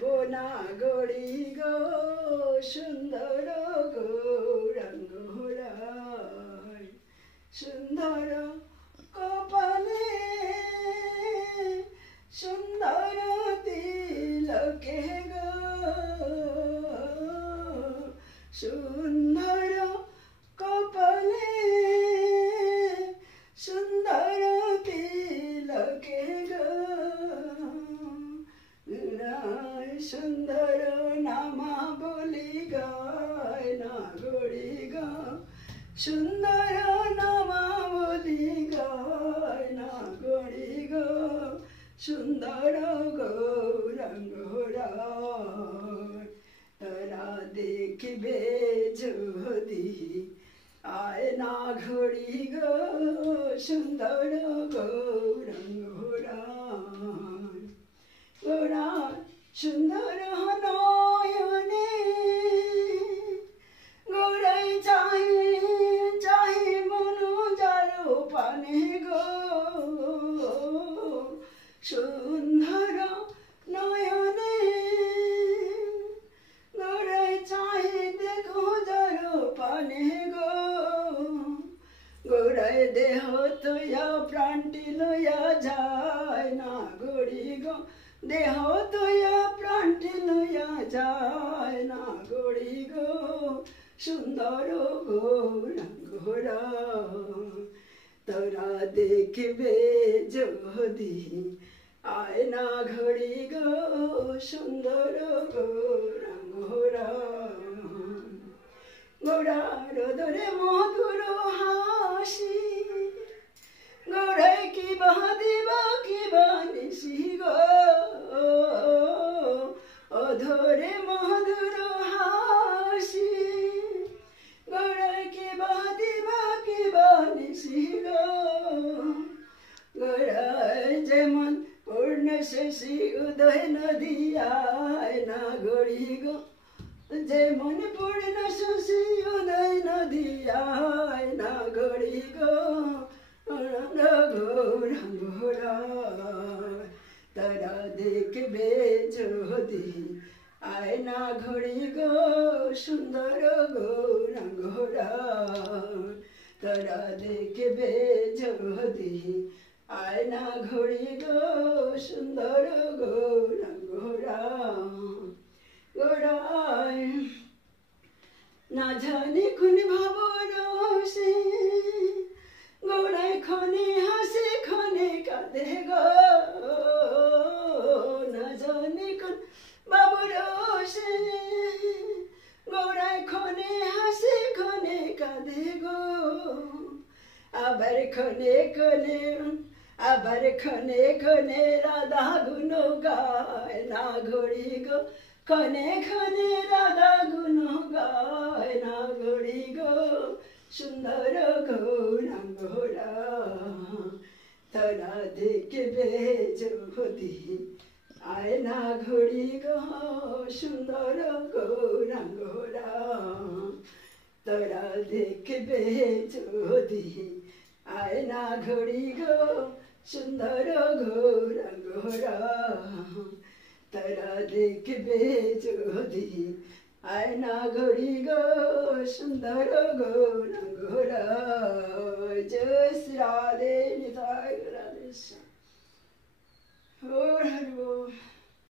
গো নাগরি গো সুন্দর গৌরাঙ্গ রায় সুন্দর কপালে সুন্দর তিলকে গো সুন্দর কপালে সুন্দর তিলকে গো সুন্দর নামা বলি গায় নাগরি গো সুন্দর নামা বলি গায় নাগরি গো সুন্দর গৌরাঙ্গ রায় তারা দেখবে যদি আয় না ঘড়ি গো সুন্দর গৌরাঙ্গ রায় গোরা সুন্দর নয়নে গোরাই চাহি মনু যার পানে গো সুন্দর নয়নে গোরাই চাহি দেখো যার পানে গো গোরাই দেহ তোয়া প্রাণটি লইয়া যায় না গড়ি গো দেহ তোয়া প্রাণটি লইয়া যায় না গড়ি গো সুন্দর গৌরাঙ্গ রায় তোরা দেখবে যদি আয় না ঘড়ি গো সুন্দর গৌরাঙ্গ রায় গোড়ার ধরে মধুর হাসি গোড়ায় কি বাঁধিব কি বানিসি গো অধরে মধুর হাসি গোড়ায় কি বাঁধিব কি বানিসি গো গোড়ায় যেমন পূর্ণ শেষী উদয় নদিয়ায় না গড়ি গো যেমন পূর্ণ শশী উদয় নদিয়ায় না গড়ি গো গৌরাঙ্গ রায় তারা দেখবে যদি আয় না ঘড়ি গো সুন্দর গৌরাঙ্গ রায় তারা দেখবে যদি আয় না ঘড়ি গো সুন্দর গৌরাঙ্গ রায় গোড়ায় না জানি কোন ভাব রসে গোড়ায় ক্ষণে হাসে ক্ষণে কাঁদে গো না জানি কোন ভাব রসে গোড়ায় ক্ষণে হাসে ক্ষণে কাঁদে গো আবার ক্ষণে ক্ষণে রাধা গুণ গায় না ঘড়ি গো ক্ষণে ক্ষণে রাধা গুণ গায় না ঘড়ি গো সুন্দর গৌরাঙ্গ রায় তারা দেখবে যদি আয় না ঘড়ি গো সুন্দর গৌরাঙ্গ রায় তারা দেখবে যদি আয় না ঘড়ি গো সুন্দর গৌরাঙ্গ রায় তারা দেখবে যদি আয় না ঘড়ি গো সুন্দর গৌরাঙ্গ রায় জয় শ্রী রাধে নিতাই রাধে শ্যাম।